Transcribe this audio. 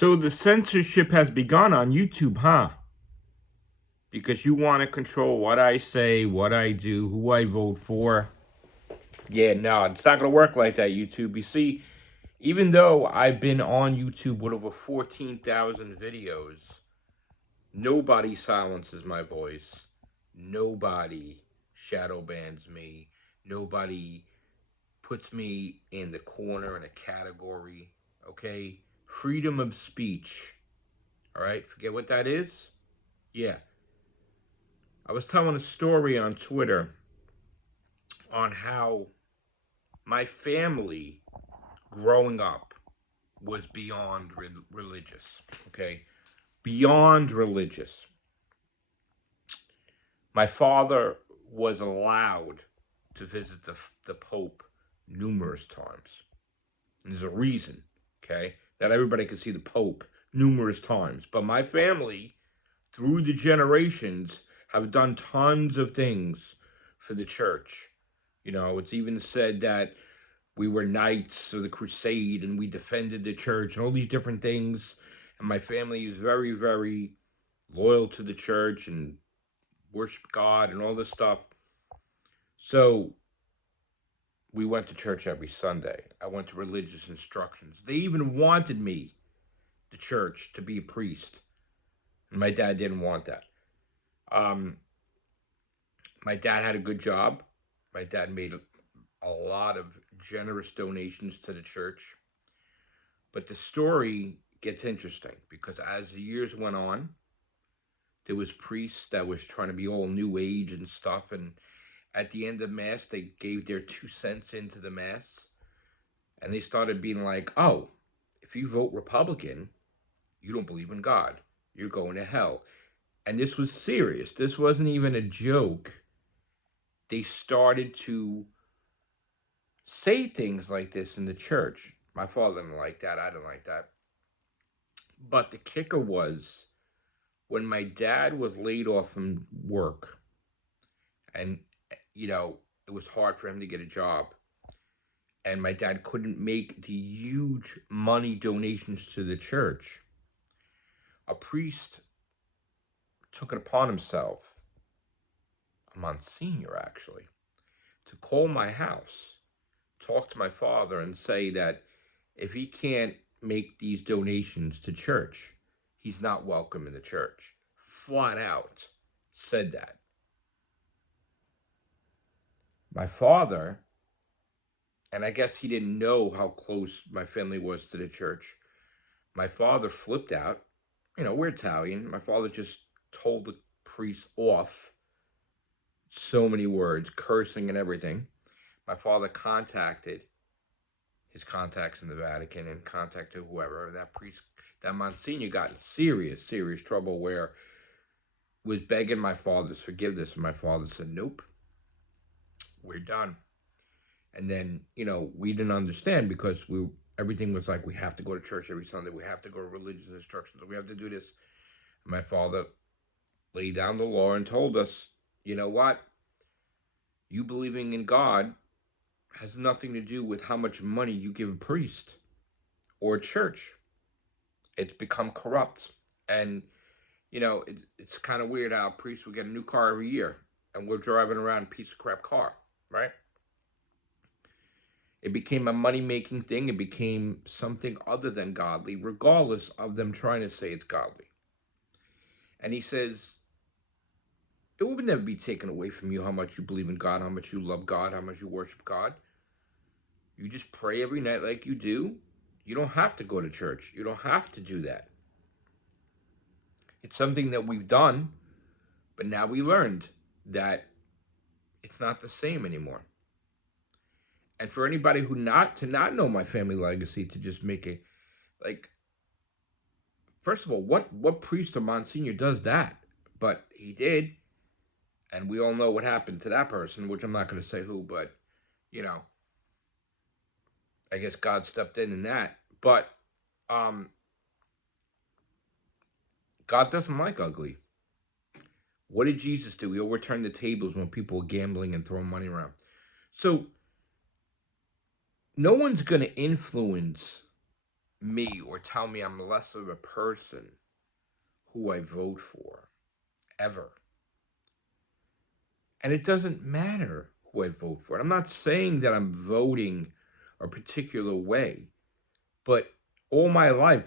So the censorship has begun on YouTube, huh? Because you want to control what I say, what I do, who I vote for. Yeah, no, it's not going to work like that, YouTube. You see, even though I've been on YouTube with over 14,000 videos, nobody silences my voice. Nobody shadow bans me. Nobody puts me in the corner in a category, okay? Freedom of speech. All right, forget what that is? Yeah. I was telling a story on Twitter on how my family growing up was beyond religious, okay? Beyond religious. My father was allowed to visit the Pope numerous times. And there's a reason, okay? Not everybody can see the Pope numerous times. But my family, through the generations, have done tons of things for the church. You know, it's even said that we were knights of the crusade and we defended the church and all these different things. And my family is very, very loyal to the church and worship God and all this stuff. So we went to church every Sunday. I went to religious instructions. They even wanted me, the church, to be a priest. And my dad didn't want that. Um, my dad had a good job. My dad made a lot of generous donations to the church. But the story gets interesting because as the years went on, there was priests that was trying to be all new age and stuff. And at the end of Mass, they gave their 2 cents into the Mass. And they started being like, oh, if you vote Republican, you don't believe in God. You're going to hell. And this was serious. This wasn't even a joke. They started to say things like this in the church. My father didn't like that. I didn't like that. But the kicker was when my dad was laid off from work and, it was hard for him to get a job. And my dad couldn't make the huge money donations to the church. A priest took it upon himself, a Monsignor actually, to call my house, talk to my father, and say that if he can't make these donations to church, he's not welcome in the church. Flat out said that. My father, and I guess he didn't know how close my family was to the church, my father flipped out. We're Italian. My father just told the priest off so many words, cursing and everything. My father contacted his contacts in the Vatican and contacted whoever. That priest, that Monsignor, got in serious, serious trouble where was begging my father's forgiveness, and my father said, "Nope, we're done." And then, we didn't understand because everything was like we have to go to church every Sunday, we have to go to religious instructions, we have to do this. And my father laid down the law and told us, you know what? You believing in God has nothing to do with how much money you give a priest or a church. It's become corrupt. And, it's kind of weird how priests will get a new car every year and we're driving around a piece of crap car, right? It became a money making thing. It became something other than godly, regardless of them trying to say it's godly. And he says, it will never be taken away from you how much you believe in God, how much you love God, how much you worship God. You just pray every night like you do. You don't have to go to church. You don't have to do that. It's something that we've done, but now we learned that it's not the same anymore. And for anybody who not know my family legacy, to just make it like, first of all, what priest or Monsignor does that? But he did, and we all know what happened to that person, which I'm not going to say who, but I guess God stepped in that. But God doesn't like ugly. What did Jesus do? He overturned the tables when people were gambling and throwing money around. So no one's going to influence me or tell me I'm less of a person who I vote for, ever. And it doesn't matter who I vote for. And I'm not saying that I'm voting a particular way, but all my life,